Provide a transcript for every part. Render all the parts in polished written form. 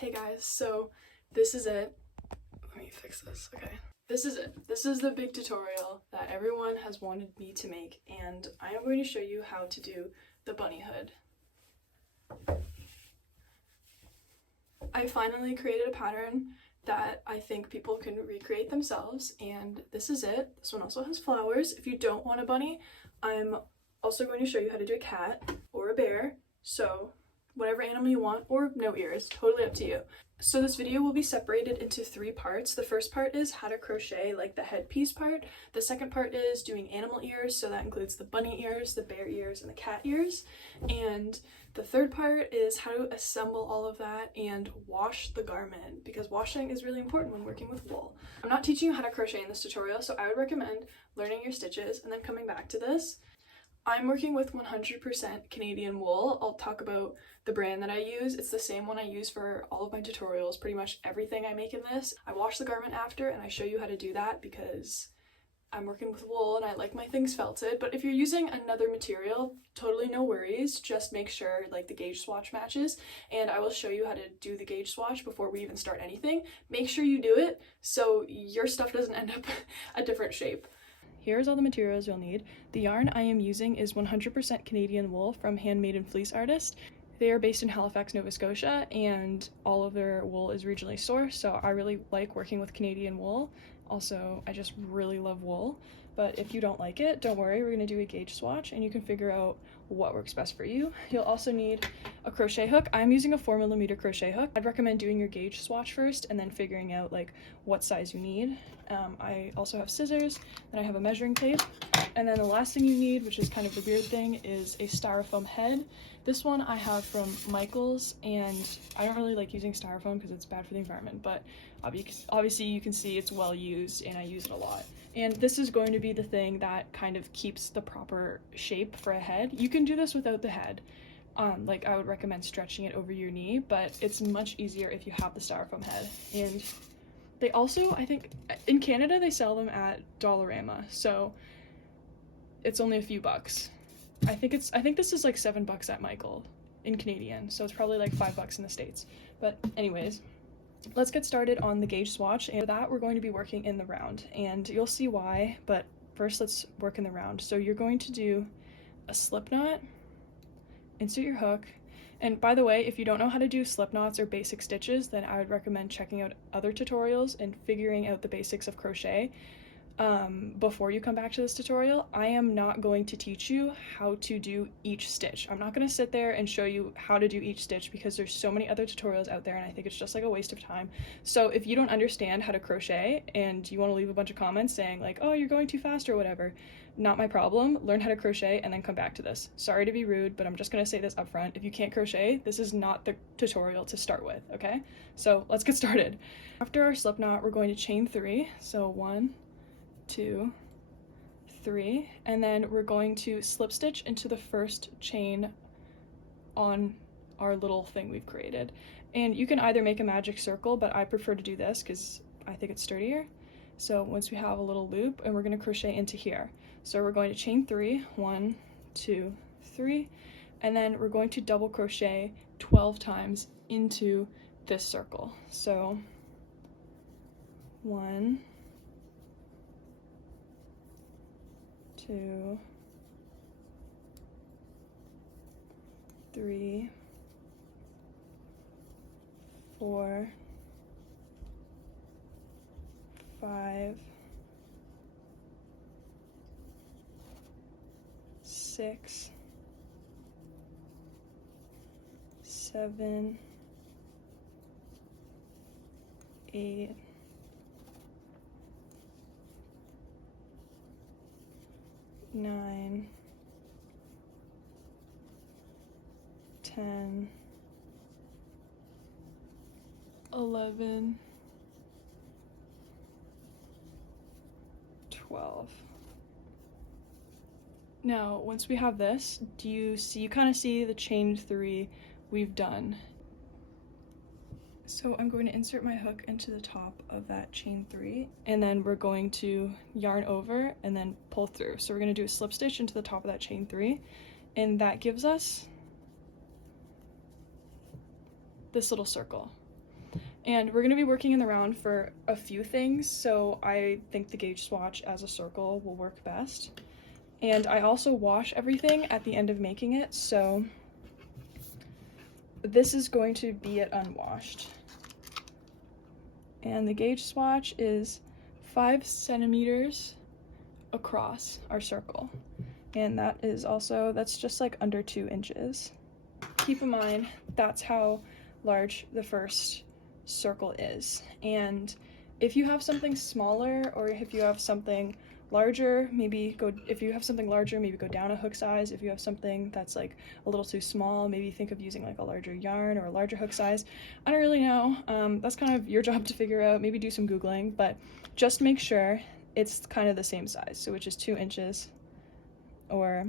Hey guys, so this is it. Let me fix this, okay. This is it. This is the big tutorial that everyone has wanted me to make, and I am going to show you how to do the bunny hood. I finally created a pattern that I think people can recreate themselves, and this is it. This one also has flowers. If you don't want a bunny, I'm also going to show you how to do a cat or a bear, so whatever animal you want, or no ears, totally up to you. So this video will be separated into 3 parts. The first part is how to crochet, like the headpiece part. The second part is doing animal ears, so that includes the bunny ears, the bear ears, and the cat ears. And the third part is how to assemble all of that and wash the garment, because washing is really important when working with wool. I'm not teaching you how to crochet in this tutorial, so I would recommend learning your stitches and then coming back to this. I'm working with 100% Canadian wool. I'll talk about the brand that I use. It's the same one I use for all of my tutorials, pretty much everything I make in this. I wash the garment after and I show you how to do that because I'm working with wool and I like my things felted. But if you're using another material, totally no worries. Just make sure like the gauge swatch matches, and I will show you how to do the gauge swatch before we even start anything. Make sure you do it so your stuff doesn't end up a different shape. Here's all the materials you'll need. The yarn I am using is 100% Canadian wool from Handmade and Fleece Artist. They are based in Halifax, Nova Scotia, and all of their wool is regionally sourced, so I really like working with Canadian wool. Also, I just really love wool, but if you don't like it, don't worry, we're going to do a gauge swatch and you can figure out what works best for you. You'll also need a crochet hook. I'm using a 4mm crochet hook. I'd recommend doing your gauge swatch first and then figuring out like what size you need. I also have scissors, then I have a measuring tape, and then the last thing you need, which is kind of the weird thing, is a styrofoam head. This one I have from Michaels, and I don't really like using styrofoam because it's bad for the environment, but obviously you can see it's well used and I use it a lot. And this is going to be the thing that kind of keeps the proper shape for a head. You can do this without the head. Like I would recommend stretching it over your knee, but it's much easier if you have the styrofoam head. And they also, I think, in Canada they sell them at Dollarama, so it's only a few bucks. I think this is like $7 at Michael in Canadian, so it's probably like $5 in the States. But anyways, let's get started on the gauge swatch, and for that we're going to be working in the round, and you'll see why, but first let's work in the round. So you're going to do a slip knot, insert your hook, and by the way, if you don't know how to do slip knots or basic stitches, then I would recommend checking out other tutorials and figuring out the basics of crochet before you come back to this tutorial. I am not going to teach you how to do each stitch. I'm not going to sit there and show you how to do each stitch because there's so many other tutorials out there and I think it's just like a waste of time. So if you don't understand how to crochet and you want to leave a bunch of comments saying like, oh, you're going too fast or whatever, not my problem. Learn how to crochet and then come back to this. Sorry to be rude, but I'm just going to say this up front. If you can't crochet, this is not the tutorial to start with, okay? So let's get started. After our slip knot, we're going to chain 3. So 1, 2, 3, and then we're going to slip stitch into the first chain on our little thing we've created. And you can either make a magic circle, but I prefer to do this because I think it's sturdier. So once we have a little loop, and we're going to crochet into here. So we're going to chain 3, 1, 2, 3, and then we're going to double crochet 12 times into this circle. So 1, 2, 3, 4, 5, 6, 7, 8, 9, 10, 11, 12. Now, once we have this, you kind of see the chain 3 we've done. So I'm going to insert my hook into the top of that chain 3, and then we're going to yarn over and then pull through. So we're going to do a slip stitch into the top of that chain 3, and that gives us this little circle. And we're going to be working in the round for a few things, so I think the gauge swatch as a circle will work best. And I also wash everything at the end of making it, so this is going to be it unwashed. And the gauge swatch is 5 centimeters across our circle. And that's just like under 2 inches. Keep in mind, that's how large the first circle is. And if you have something smaller, or if you have something larger, maybe go down a hook size. If you have something that's like a little too small, maybe think of using like a larger yarn or a larger hook size. I don't really know. That's kind of your job to figure out. Maybe do some Googling, but just make sure it's kind of the same size, so which is 2 inches or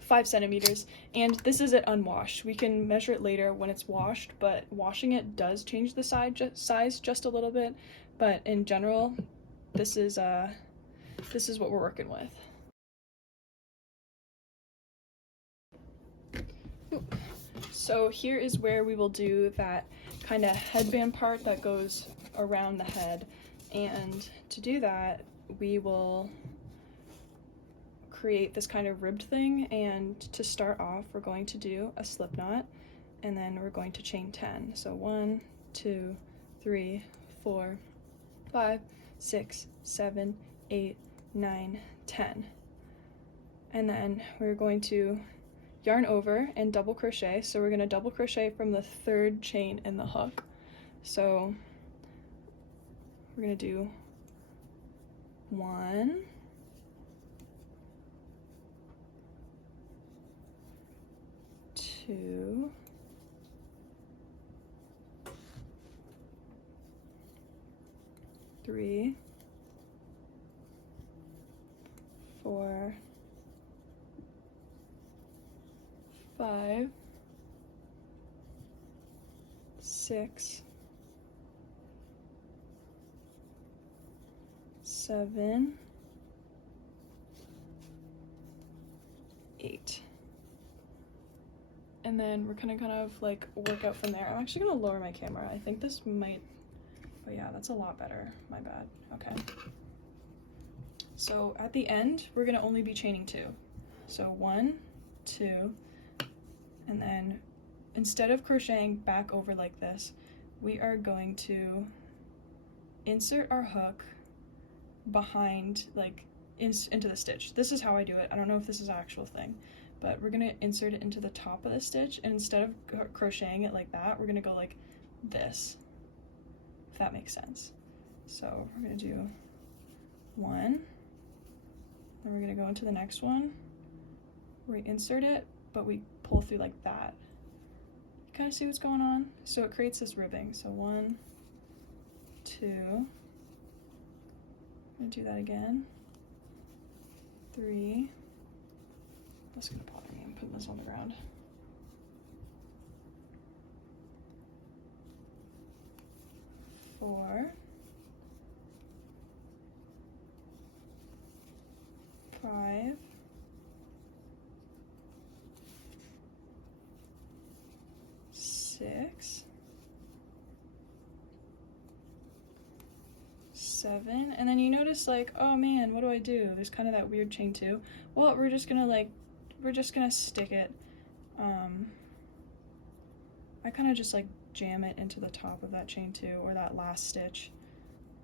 5 centimeters. And this is it unwashed. We can measure it later when it's washed, but washing it does change the size just a little bit. But in general, this is what we're working with. So here is where we will do that kind of headband part that goes around the head. And to do that, we will create this kind of ribbed thing, and to start off we're going to do a slip knot, and then we're going to chain 10. So 1, 2, 3, 4, 5, 6, 7, 8, 9, 10. And then we're going to yarn over and double crochet. So we're going to double crochet from the 3rd chain in the hook. So we're going to do 1, 2, 3, 4, 5, 6, 7, 8. And then we're gonna kind of like work out from there. I'm actually gonna lower my camera. I think this might, but yeah, that's a lot better. My bad. Okay. So at the end, we're gonna only be chaining 2. So 1, 2, and then instead of crocheting back over like this, we are going to insert our hook behind, like into the stitch. This is how I do it. I don't know if this is an actual thing, but we're gonna insert it into the top of the stitch, and instead of crocheting it like that, we're gonna go like this, if that makes sense. So we're gonna do 1, then we're gonna go into the next one, we insert it, but we pull through like that. You kind of see what's going on? So it creates this ribbing. So 1, 2, I'm gonna do that again, 3, that's gonna bother me, I'm putting this on the ground, 4, 5, 6, 7, and then you notice like, oh man, what do I do? There's kind of that weird chain 2. Well, we're just gonna stick it. I kind of just like jam it into the top of that chain 2, or that last stitch,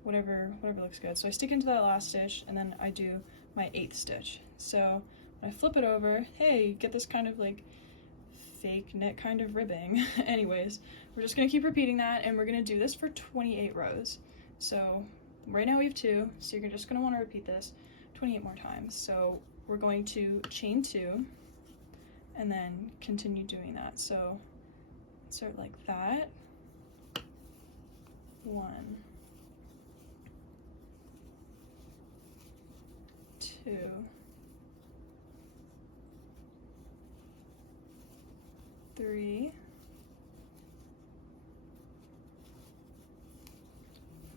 whatever looks good. So I stick into that last stitch, and then I do my 8th stitch. So when I flip it over, hey, you get this kind of like fake knit kind of ribbing. Anyways, we're just gonna keep repeating that, and we're gonna do this for 28 rows. So right now we have 2, so you're just gonna want to repeat this 28 more times. So we're going to chain 2 and then continue doing that. So insert like that, 1, 2, 3,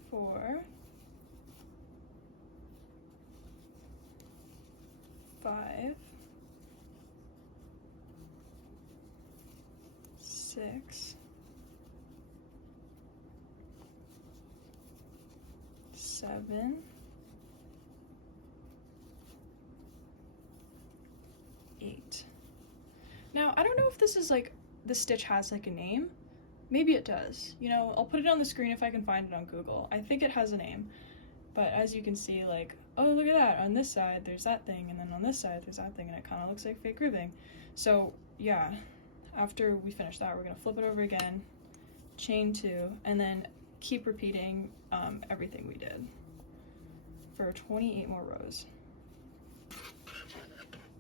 4, 5, 6, 7, 8. Now, I don't know if this is like, the stitch has like a name. Maybe it does. You know, I'll put it on the screen if I can find it on Google. I think it has a name. But as you can see, like, oh, look at that. On this side, there's that thing. And then on this side, there's that thing. And it kind of looks like fake ribbing. So, yeah. After we finish that, we're going to flip it over again, chain 2, and then keep repeating everything we did for 28 more rows.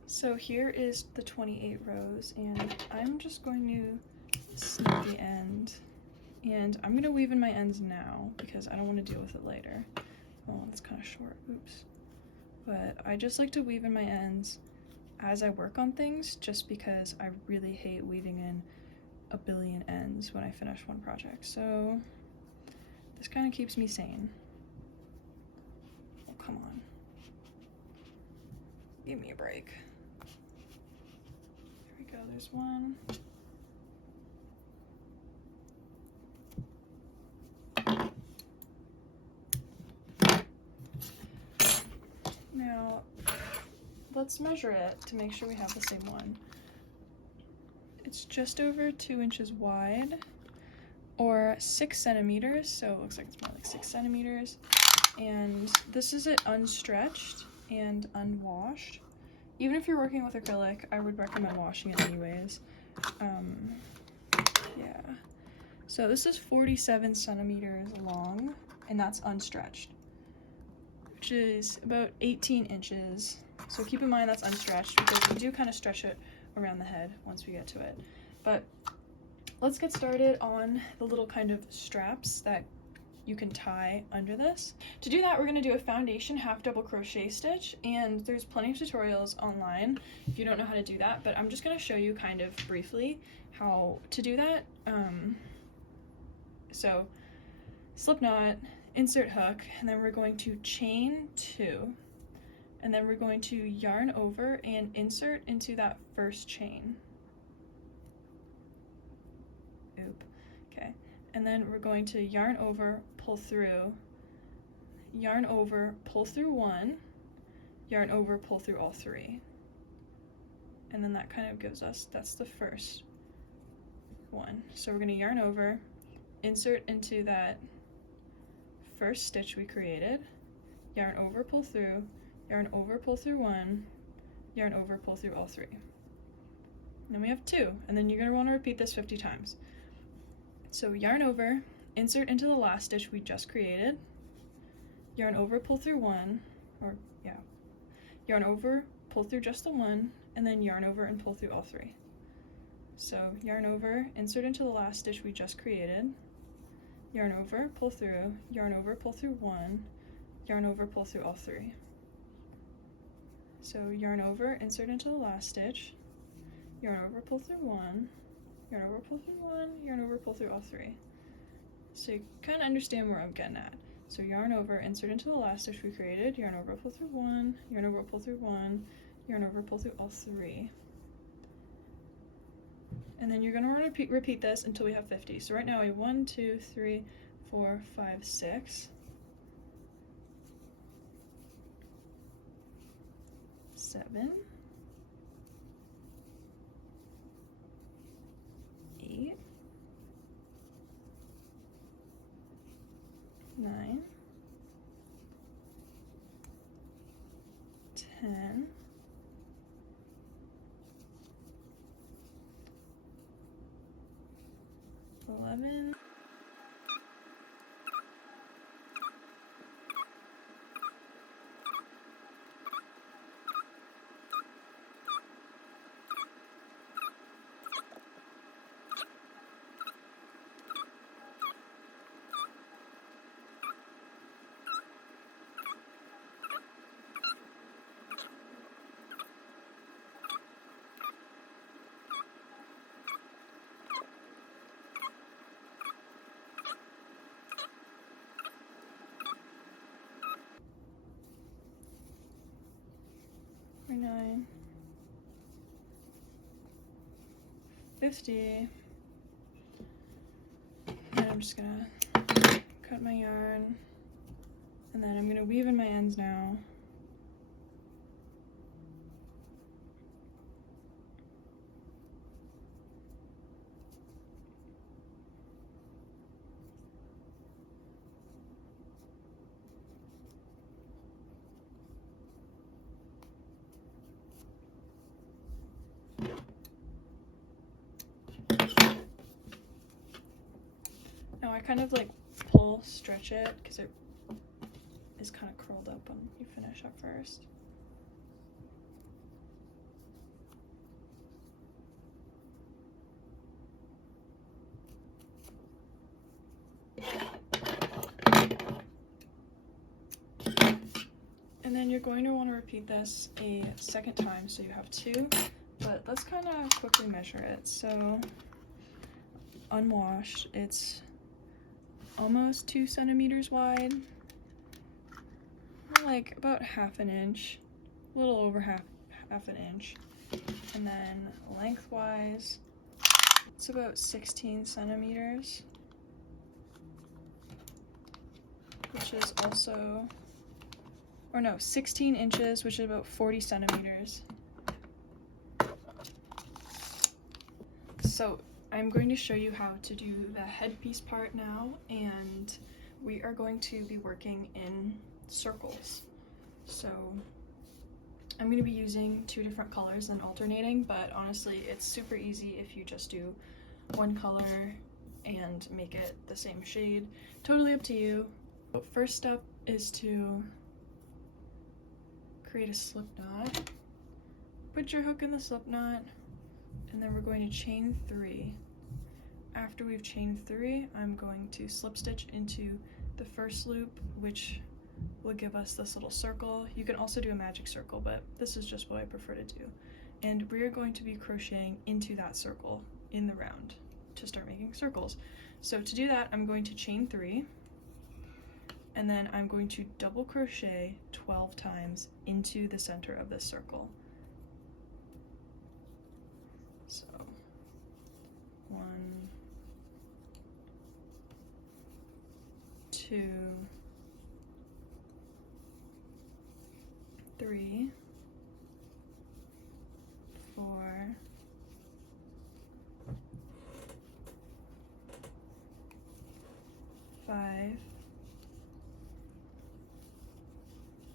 So here is the 28 rows, and I'm just going to snip the end, and I'm going to weave in my ends now because I don't want to deal with it later. Oh, that's kind of short, oops. But I just like to weave in my ends as I work on things, just because I really hate weaving in a billion ends when I finish one project. So this kind of keeps me sane. Oh, come on. Give me a break. There we go, there's one. Now, let's measure it to make sure we have the same one. It's just over 2 inches wide, or 6 centimeters, so it looks like it's more like 6 centimeters. And this is it unstretched and unwashed. Even if you're working with acrylic, I would recommend washing it anyways. Yeah. So this is 47 centimeters long, and that's unstretched, which is about 18 inches. So keep in mind that's unstretched because we do kind of stretch it around the head once we get to it. But let's get started on the little kind of straps that you can tie under this. To do that, we're going to do a foundation half double crochet stitch, and there's plenty of tutorials online if you don't know how to do that, but I'm just going to show you kind of briefly how to do that. So slip knot, insert hook, and then we're going to chain 2, and then we're going to yarn over and insert into that first chain. Oop. Okay. And then we're going to yarn over, pull through, yarn over, pull through 1, yarn over, pull through all 3. And then that kind of gives us, that's the first one. So we're going to yarn over, insert into that first stitch we created, yarn over, pull through, yarn over, pull through 1, yarn over, pull through all 3. And then we have 2, and then you're going to want to repeat this 50 times. So yarn over, insert into the last stitch we just created, yarn over, pull through 1, or yeah, yarn over, pull through just the 1, and then yarn over and pull through all 3. So yarn over, insert into the last stitch we just created, yarn over, pull through, yarn over, pull through 1, yarn over, pull through all 3. So yarn over, insert into the last stitch, yarn over, pull through 1, yarn over, pull through 1, yarn over, pull through all 3. So you kind of understand where I'm getting at. So yarn over, insert into the last stitch we created, yarn over, pull through 1, yarn over, pull through 1, yarn over, pull through all 3. And then you're going to want to repeat this until we have 50. So right now we have 1, 2, 3, 4, 5, 6, 7, 8, 9, 10, 11, 49, 50, and I'm just gonna cut my yarn, And then I'm going to weave in my ends now. Now I kind of like stretch it because it is kind of curled up when you finish at first. And then you're going to want to repeat this a second time, so you have 2, but let's kind of quickly measure it. So unwashed, it's almost 2 centimeters wide, like about half an inch, a little over half an inch. And then lengthwise, it's about 16 centimeters, which is also, or no, 16 inches, which is about 40 centimeters. So I'm going to show you how to do the headpiece part now, and we are going to be working in circles. So I'm going to be using 2 different colors and alternating, but honestly it's super easy if you just do one color and make it the same shade. Totally up to you. So first step is to create a slip knot. Put your hook in the slip knot, and then we're going to chain 3. After we've chained 3, I'm going to slip stitch into the first loop, which will give us this little circle. You can also do a magic circle, but this is just what I prefer to do. And we are going to be crocheting into that circle in the round to start making circles. So to do that, I'm going to chain 3, and then I'm going to double crochet 12 times into the center of this circle. So 1, 2, 3, 4, 5,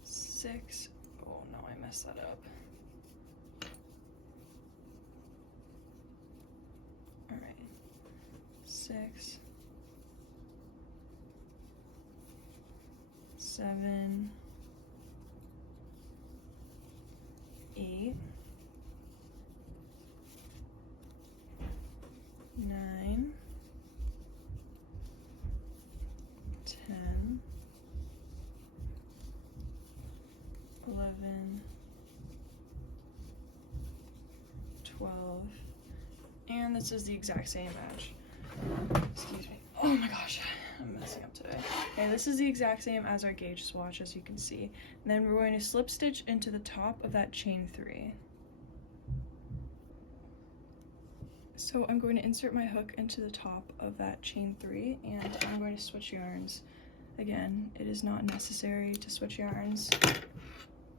6. Oh no, I messed that up. All right, 6, 7, 8, 9, 10, 11, 12, and this is the exact same match. Excuse me. Oh my gosh, I'm messing up today. Okay, this is the exact same as our gauge swatch, as you can see. And then we're going to slip stitch into the top of that chain 3. So I'm going to insert my hook into the top of that chain 3, and I'm going to switch yarns. Again, it is not necessary to switch yarns.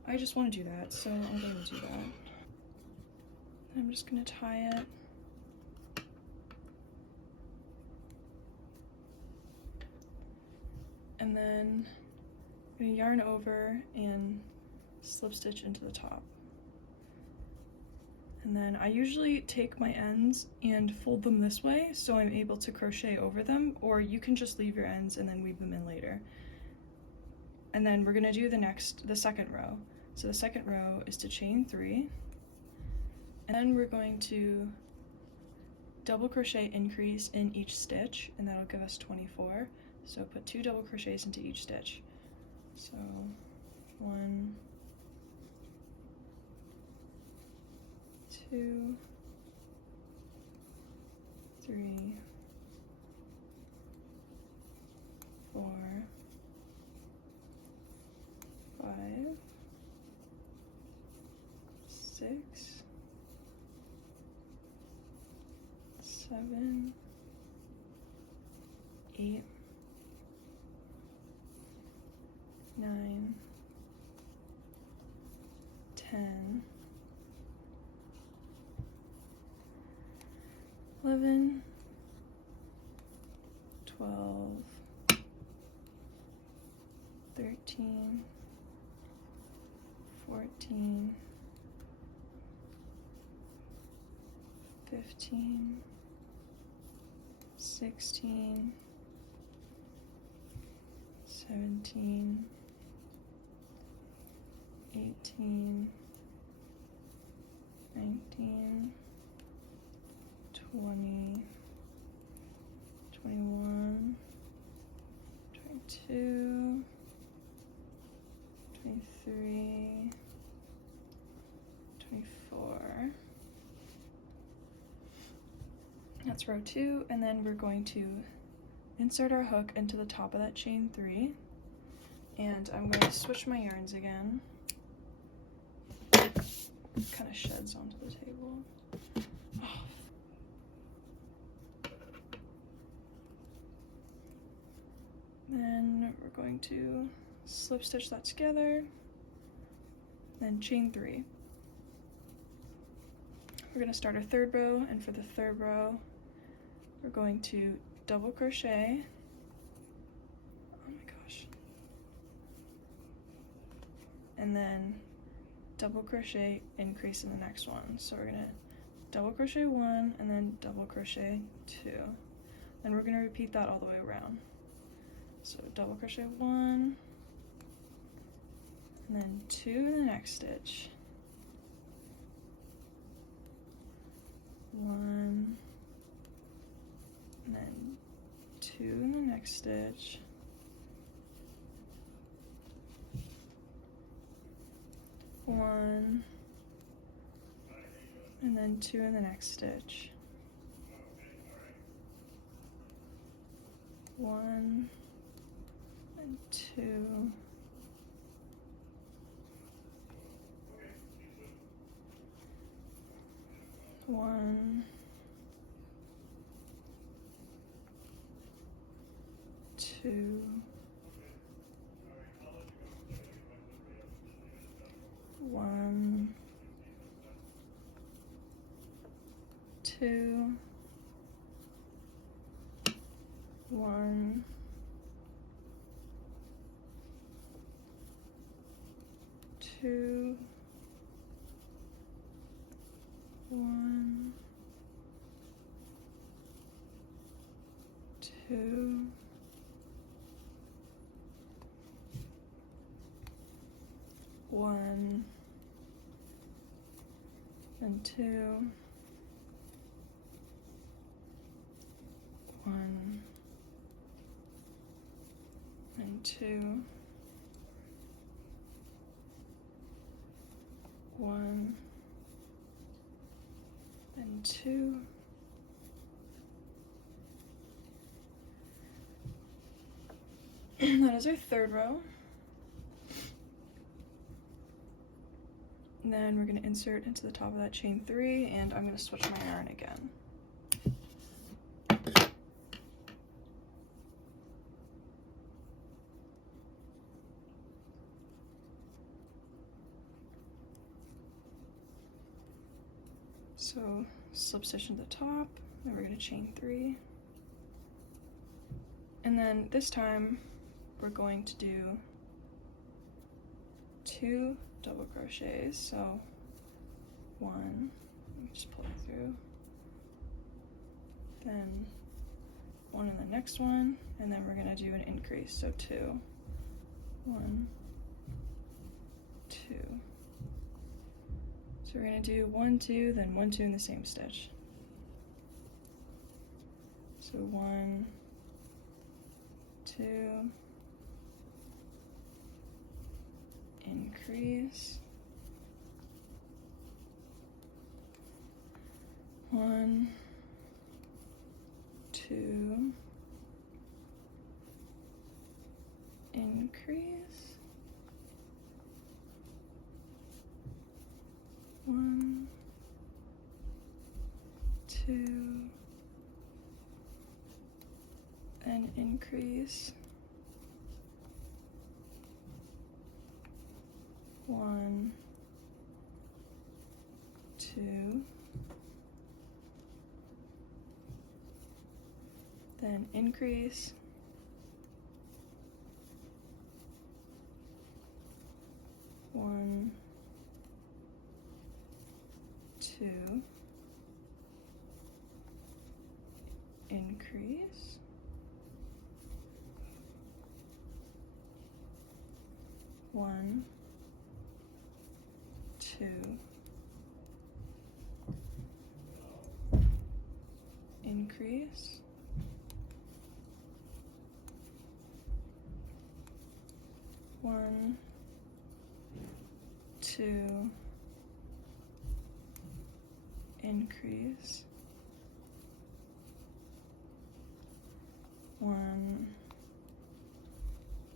I just want to do that, so I'm going to do that. I'm just going to tie it. And then I'm going to yarn over and slip stitch into the top. And then I usually take my ends and fold them this way so I'm able to crochet over them, or you can just leave your ends and then weave them in later. And then we're going to do the second row. So the second row is to chain 3, and then we're going to double crochet increase in each stitch, and that'll give us 24. So put 2 double crochets into each stitch. So 1, 2, 3, 4, 5, 6, 7, 8, 9, 10, 11, 12, 13, 14, 15, 16, 17, 18, 19, 20, 21, 22, 23, 24. That's row 2, and then we're going to insert our hook into the top of that chain 3, and I'm going to switch my yarns again. It kind of sheds onto the table. Oh. Then we're going to slip stitch that together, then chain 3. We're going to start our 3rd row, and for the 3rd row we're going to double crochet. Oh my gosh. And then double crochet, increase in the next one. So we're going to double crochet 1 and then double crochet 2. And we're going to repeat that all the way around. So double crochet 1 and then 2 in the next stitch. 1 and then 2 in the next stitch. 1 and then 2 in the next stitch. 1 and 2. 1, 2, 1, 2, 1, 2, 1, 2, 1 and 2, 1 and 2, 1 and 2, that is our 3rd row. And then we're going to insert into the top of that chain 3, and I'm going to switch my yarn again. So slip stitch into the top, then we're going to chain 3. And then this time we're going to do 2 double crochets. So 1, let me just pull it through, then 1 in the next one, and then we're going to do an increase. So 2, 1, 2. So we're going to do 1, 2, then 1, 2 in the same stitch. So 1, 2, increase, 1, 2, increase, 1, 2, and increase, 1, 2, then increase, 1, 2, increase, 1, 2, increase, 1, 2, increase, 1,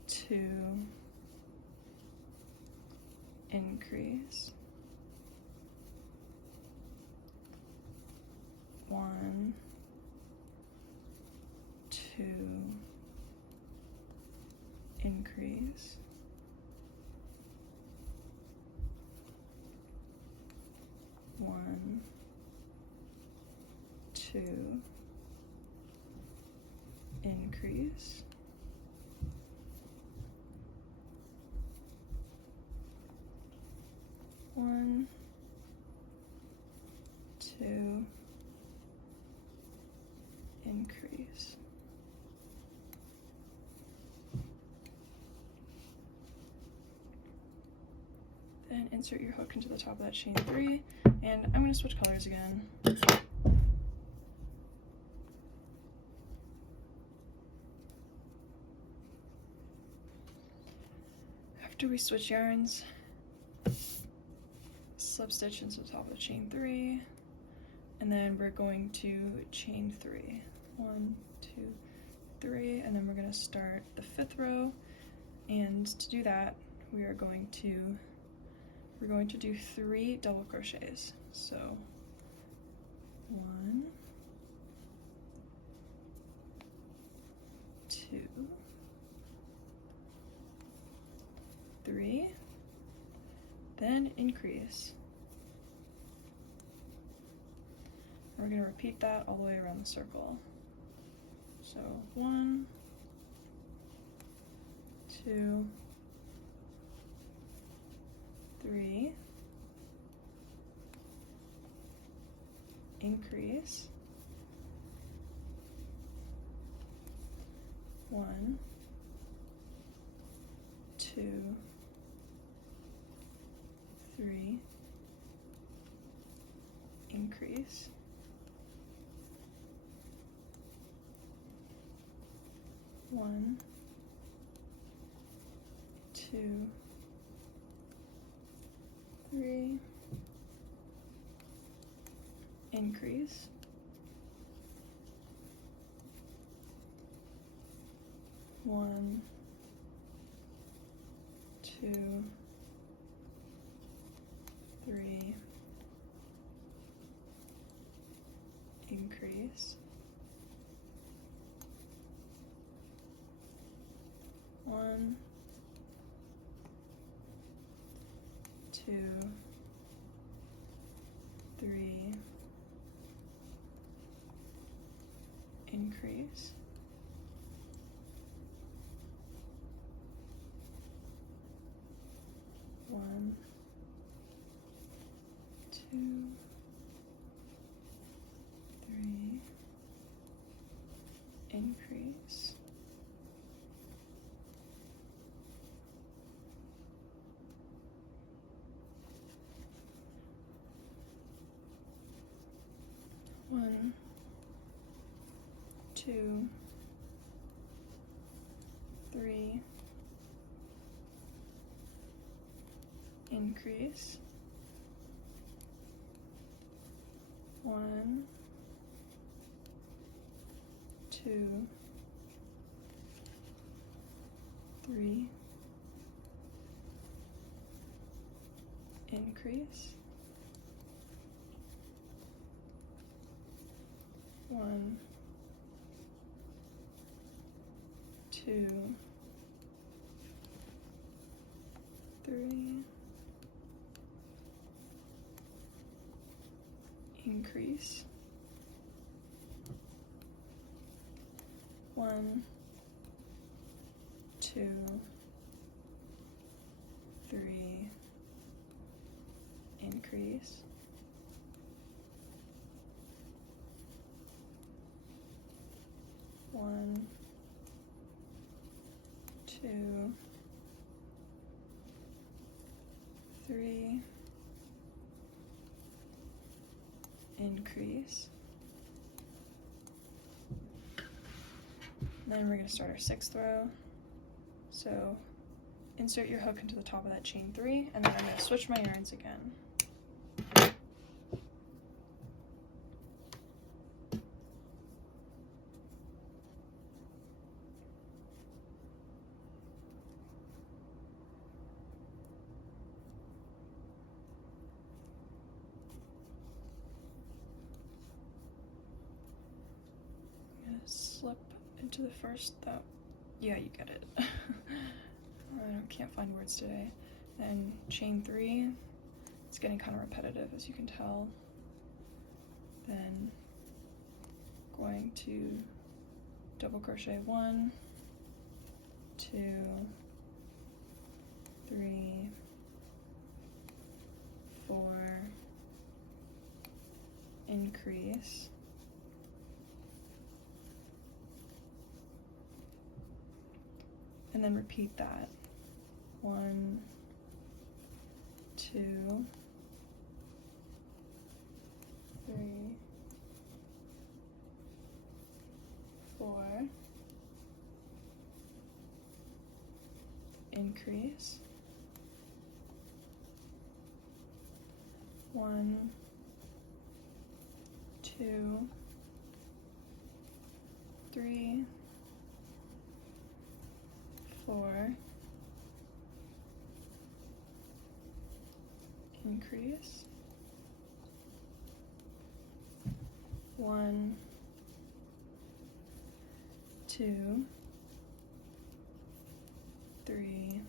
2, increase, 1, 2, increase, 1, 2, increase, 1, 2, increase. Then insert your hook into the top of that chain 3, and I'm going to switch colors again. After we switch yarns, slip stitch into the top of the chain 3, and then we're going to chain 3. 1, 2, 3, and then we're going to start the 5th row, and to do that we're going to do 3 double crochets. So 1, 2, 3, then increase. We're going to repeat that all the way around the circle. So 1, 2, 3, increase, 1, 2, 3, increase, 1, 2, 3, increase, 1, 2, 3, increase, 1, 2, 3, increase, 1, 2, 3, increase, 1, 2, 3, increase, 1, 2, 3, increase, 1, 2, 3, increase. 1, 2, 3, increase. 1, 2, 3, increase. Then we're going to start our 6th row. So insert your hook into the top of that chain 3, and then I'm going to switch my yarns again. Slip into the first, yeah, you get it. I can't find words today. And chain 3, it's getting kind of repetitive, as you can tell. Then going to double crochet 1, 2, 3, 4, increase. And then repeat that. 1, 2, 3, 4, increase. 1, 2, 3, 4, increase. 1, 2, 3,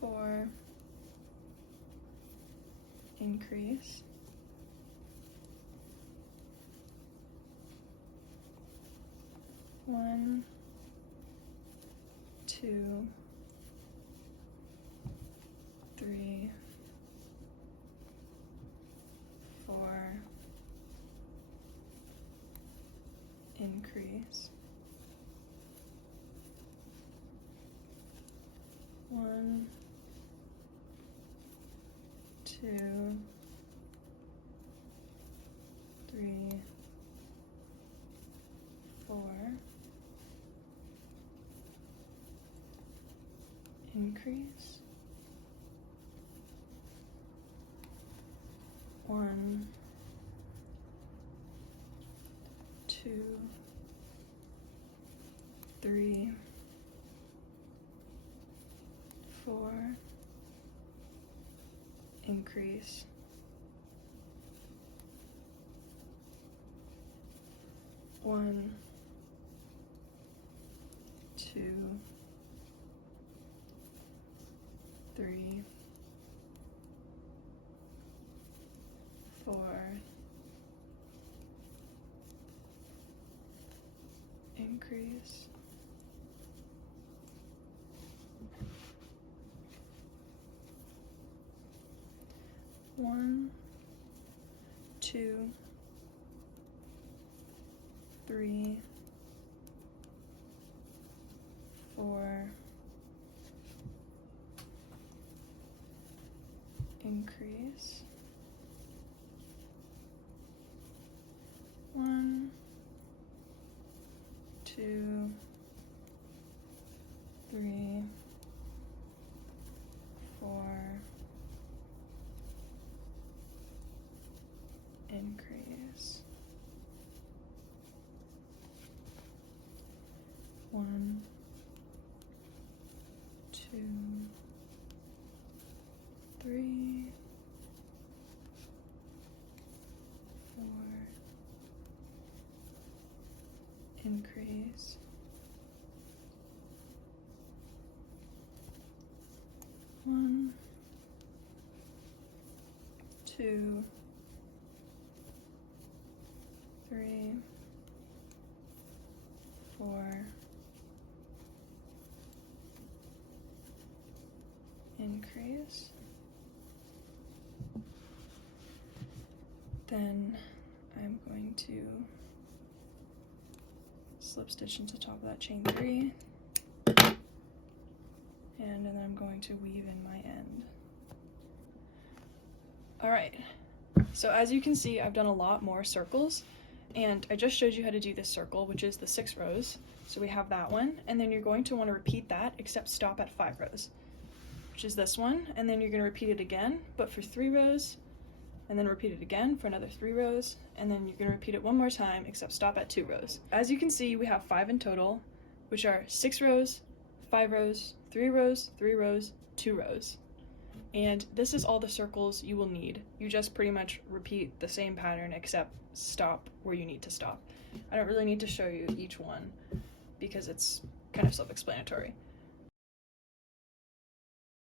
4, increase. 1, 2, 3, 4, increase. 1, 2, 3, 4, increase. 1, 2, 3, 4, increase. 1, 2, 3, 4, increase. 1, 2, 3, 4, increase. 1, 2, 3, 4, increase. 1, 2, 3, 4, increase. 1, 2, 4, increase, then I'm going to slip stitch into the top of that chain 3, and then I'm going to weave in my end. All right, so as you can see, I've done a lot more circles, and I just showed you how to do this circle, which is the 6 rows. So we have that one, and then you're going to want to repeat that, except stop at 5 rows, which is this one, and then you're going to repeat it again, but for 3 rows, and then repeat it again for another 3 rows, and then you're going to repeat it one more time, except stop at 2 rows. As you can see, we have 5 in total, which are 6 rows, 5 rows, 3 rows, 3 rows, 2 rows. And this is all the circles you will need. You just pretty much repeat the same pattern except stop where you need to stop. I don't really need to show you each one because it's kind of self-explanatory.